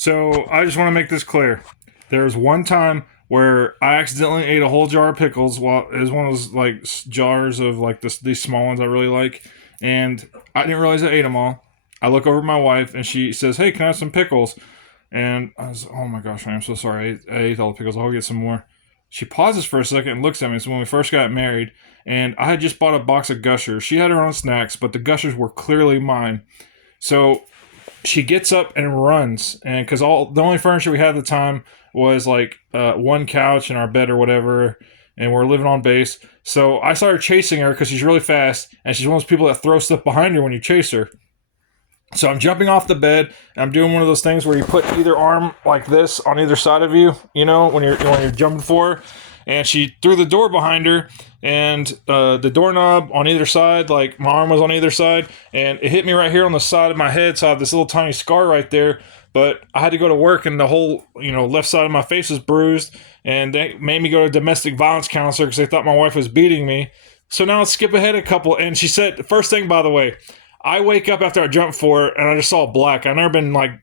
So I just want to make this clear. There was one time where I accidentally ate a whole jar of pickles. While it was one of those like jars of like these small ones I really like, and I didn't realize I ate them all. I look over at my wife and she says, "Hey, can I have some pickles?" And I was, "Oh my gosh, I'm so sorry. I ate all the pickles. I'll get some more." She pauses for a second and looks at me. It's when we first got married, and I had just bought a box of Gushers. She had her own snacks, but the Gushers were clearly mine. So she gets up and runs, and because all the only furniture we had at the time was like one couch and our bed or whatever, and we're living on base. So I started chasing her because she's really fast, and she's one of those people that throw stuff behind her when you chase her. So I'm jumping off the bed, and I'm doing one of those things where you put either arm like this on either side of you, you know, when you're jumping for her. And she threw the door behind her, and the doorknob on either side, like my arm was on either side, and it hit me right here on the side of my head. So I have this little tiny scar right there. But I had to go to work, and the whole left side of my face was bruised, and they made me go to a domestic violence counselor because they thought my wife was beating me. So now let's skip ahead a couple. And she said, first thing, by the way, I wake up after I jumped for it, and I just saw black. I've never been like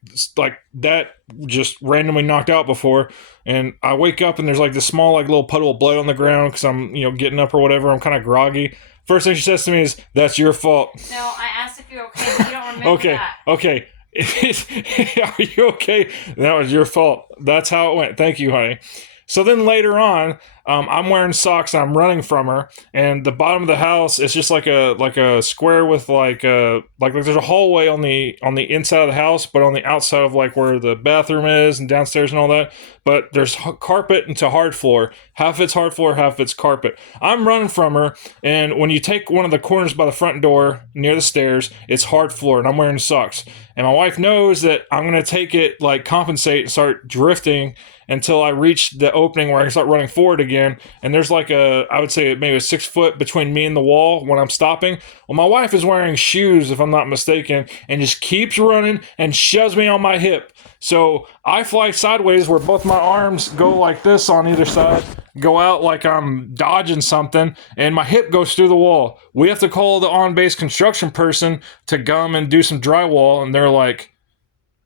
that, just randomly knocked out before. And I wake up, and there's like this small like little puddle of blood on the ground because I'm getting up or whatever. I'm kind of groggy. First thing she says to me is, "That's your fault." No, I asked if you're okay, but you don't remember Okay, that. okay. Are you okay? That was your fault. That's how it went. Thank you, honey. So then later on, I'm wearing socks. And I'm running from her, and the bottom of the house is just like a square with like there's a hallway on the inside of the house, but on the outside of like where the bathroom is and downstairs and all that. But there's carpet into hard floor. Half of it's hard floor, half of it's carpet. I'm running from her, and when you take one of the corners by the front door near the stairs, it's hard floor, and I'm wearing socks. And my wife knows that I'm gonna take it, like compensate and start drifting until I reach the opening where I can start running forward again. And there's like I would say maybe a 6 foot between me and the wall when I'm stopping. Well, my wife is wearing shoes, if I'm not mistaken, and just keeps running and shoves me on my hip. So I fly sideways where both my arms go like this on either side, go out like I'm dodging something, and my hip goes through the wall. We have to call the on-base construction person to come and do some drywall, and they're like,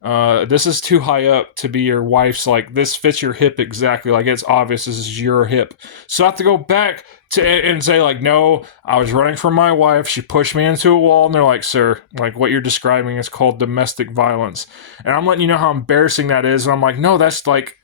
this is too high up to be your wife's, like, this fits your hip exactly, like, it's obvious this is your hip. So I have to go back to and say, like, no, I was running from my wife, she pushed me into a wall, and they're like, sir, like, what you're describing is called domestic violence. And I'm letting you know how embarrassing that is, and I'm like, no, that's like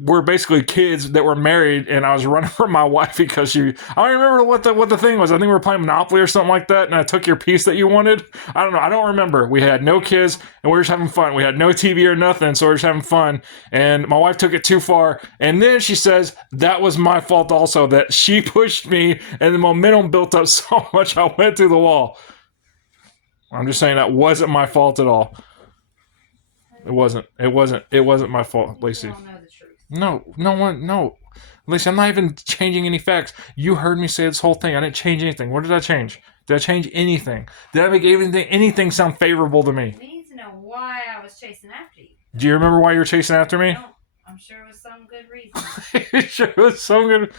we're basically kids that were married, and I was running from my wife because I don't remember what the thing was. I think we were playing Monopoly or something like that, and I took your piece that you wanted. I don't know, I don't remember. We had no kids, and we were just having fun. We had no TV or nothing, so we were just having fun, and my wife took it too far, and then she says, that was my fault also, that she pushed me, and the momentum built up so much I went through the wall. I'm just saying that wasn't my fault at all. It wasn't my fault, Lacey. You don't know the truth. No. Lacey, I'm not even changing any facts. You heard me say this whole thing. I didn't change anything. What did I change? Did I change anything? Did I make anything sound favorable to me? We need to know why I was chasing after you. Do you remember why you were chasing after me? No, I'm sure it was some good reason. Sure, it was some good.